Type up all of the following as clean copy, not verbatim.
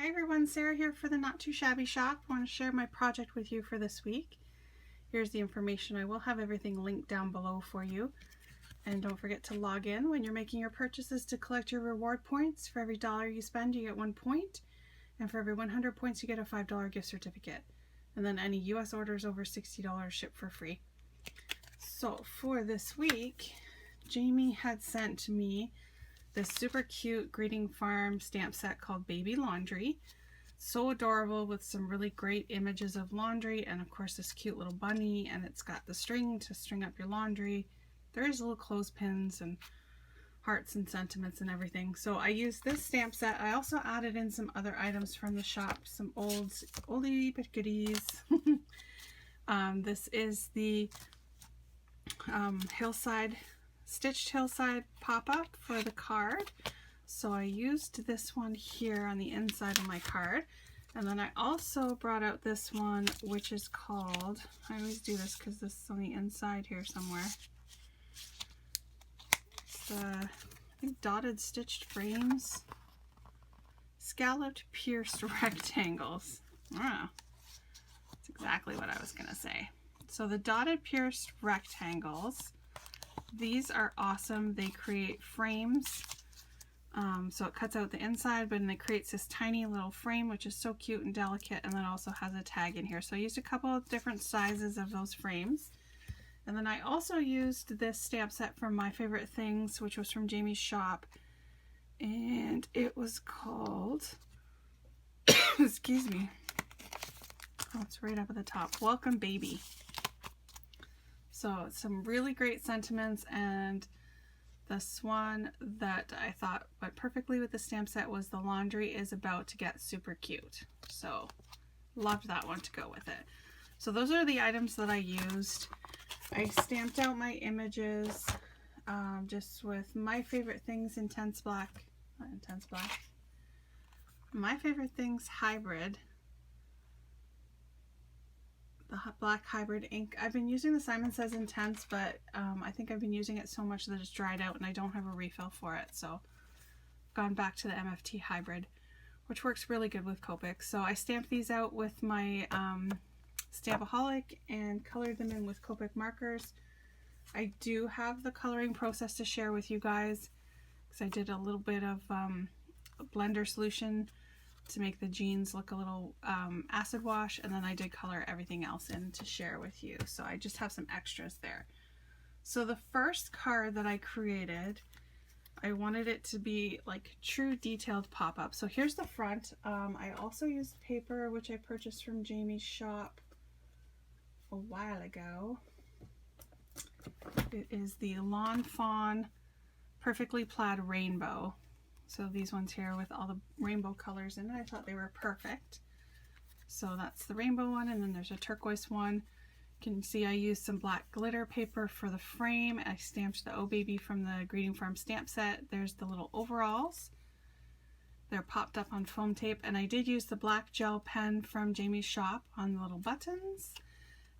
Hi everyone, Sarah here for the Not Too Shabby shop. I want to share my project with you for this week. Here's the information. I will have everything linked down below for you. And don't forget to log in when you're making your purchases to collect your reward points. For every dollar you spend, you get 1 point. And for every 100 points, you get a $5 gift certificate. And then any US orders over $60 ship for free. So for this week, Jamie had sent me this super cute greeting farm stamp set called Baby Laundry. So adorable, with some really great images of laundry, and of course this cute little bunny, and it's got the string to string up your laundry. There's little clothespins and hearts and sentiments and everything. So I used this stamp set. I also added in some other items from the shop, some oldie but goodies. This is the stitched hillside pop-up for the card. So I used this one here on the inside of my card. And then I also brought out this one, which is called, I always do this because this is on the inside here somewhere. It's the, I think, dotted stitched frames. Scalloped pierced rectangles. Oh, that's exactly what I was going to say. So the dotted pierced rectangles, these are awesome. They create frames. So it cuts out the inside, but then it creates this tiny little frame, which is so cute and delicate, and then also has a tag in here. So I used a couple of different sizes of those frames. And then I also used this stamp set from My Favorite Things, which was from Jamie's shop. And it was called, excuse me, oh, it's right up at the top, Welcome Baby. So some really great sentiments, and this one that I thought went perfectly with the stamp set was the laundry is about to get super cute. So loved that one to go with it. So those are the items that I used. I stamped out my images just with My Favorite Things Intense Black, not Intense Black, My Favorite Things Hybrid. The black hybrid ink. I've been using the Simon Says Intense, but I think I've been using it so much that it's dried out and I don't have a refill for it, so I've gone back to the MFT hybrid, which works really good with Copic. So I stamped these out with my Stampaholic and colored them in with Copic markers. I do have the coloring process to share with you guys because I did a little bit of a blender solution to make the jeans look a little acid wash, and then I did color everything else in to share with you. So I just have some extras there. So the first card that I created, I wanted it to be like true detailed pop-up. So here's the front. I also used paper, which I purchased from Jamie's shop a while ago. It is the Lawn Fawn Perfectly Plaid Rainbow. So these ones here with all the rainbow colors in it, I thought they were perfect. So that's the rainbow one, and then there's a turquoise one. You can see I used some black glitter paper for the frame. I stamped the Oh Baby from the Greeting Farm stamp set. There's the little overalls. They're popped up on foam tape, and I did use the black gel pen from Jamie's shop on the little buttons.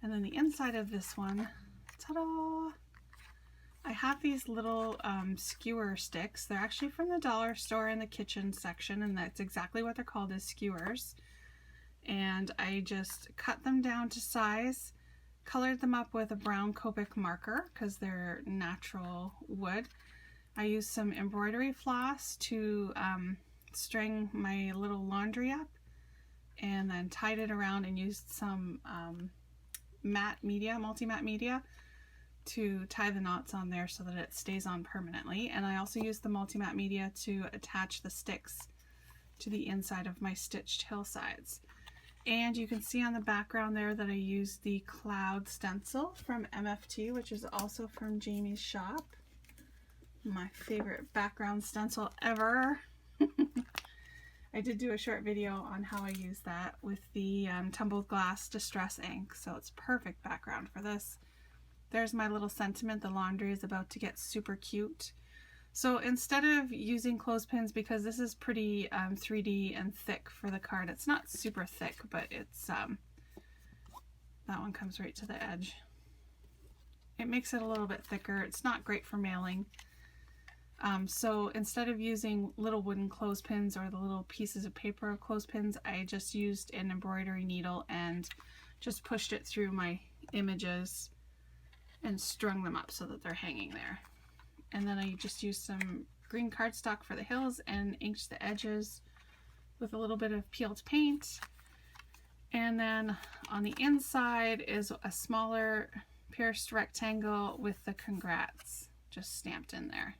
And then the inside of this one, ta-da! I have these little skewer sticks. They're actually from the dollar store in the kitchen section, and that's exactly what they're called, is skewers. And I just cut them down to size, colored them up with a brown Copic marker because they're natural wood. I used some embroidery floss to string my little laundry up, and then tied it around and used some matte media, multi-matte media, to tie the knots on there so that it stays on permanently. And I also used the multi-matte media to attach the sticks to the inside of my stitched hillsides. And you can see on the background there that I used the cloud stencil from MFT, which is also from Jamie's shop. My favorite background stencil ever. I did do a short video on how I use that with the tumbled glass distress ink, so it's perfect background for this. There's my little sentiment, the laundry is about to get super cute. So instead of using clothespins, because this is pretty 3D and thick for the card, it's not super thick, but it's, that one comes right to the edge. It makes it a little bit thicker. It's not great for mailing. So instead of using little wooden clothespins or the little pieces of paper clothespins, I just used an embroidery needle and just pushed it through my images and strung them up so that they're hanging there. And then I just used some green cardstock for the hills and inked the edges with a little bit of peeled paint. And then on the inside is a smaller pierced rectangle with the congrats just stamped in there.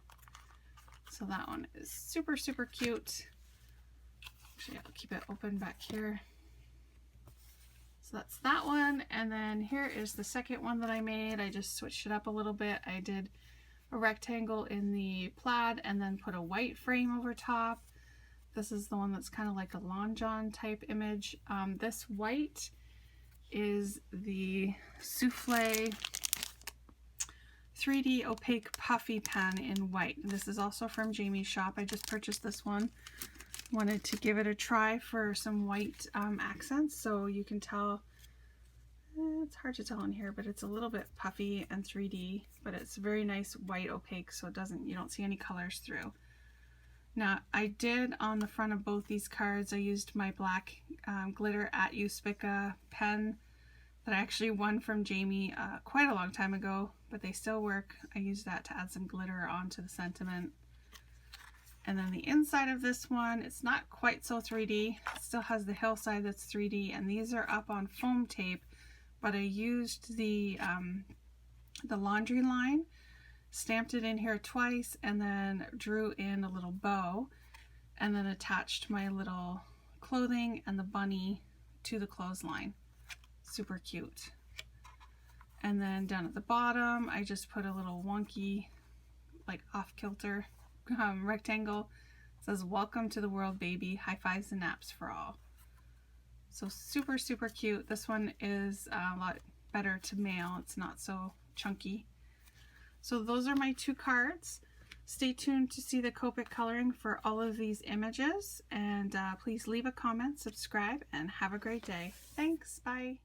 So that one is super, super cute. Actually, I'll keep it open back here. So that's that one. And then here is the second one that I made. I just switched it up a little bit. I did a rectangle in the plaid and then put a white frame over top. This is the one that's kind of like a Long John type image. This white is the Souffle 3D opaque puffy pen in white. This is also from Jamie's shop. I just purchased this one. Wanted to give it a try for some white accents, so you can tell, it's hard to tell in here, but it's a little bit puffy and 3D, but it's very nice white opaque, so it doesn't, you don't see any colors through. Now I did on the front of both these cards, I used my black glitter at Uspica pen that I actually won from Jamie quite a long time ago, but they still work. I used that to add some glitter onto the sentiment. And then the inside of this one, it's not quite so 3D. It still has the hillside that's 3D, and these are up on foam tape, but I used the laundry line, stamped it in here twice, and then drew in a little bow, and then attached my little clothing and the bunny to the clothesline. Super cute. And then down at the bottom, I just put a little wonky, like off-kilter rectangle. It says, "Welcome to the world, baby. High fives and naps for all." So super, super cute. This one is a lot better to mail. It's not so chunky. So those are my two cards. Stay tuned to see the Copic coloring for all of these images. And please leave a comment, subscribe, and have a great day. Thanks. Bye.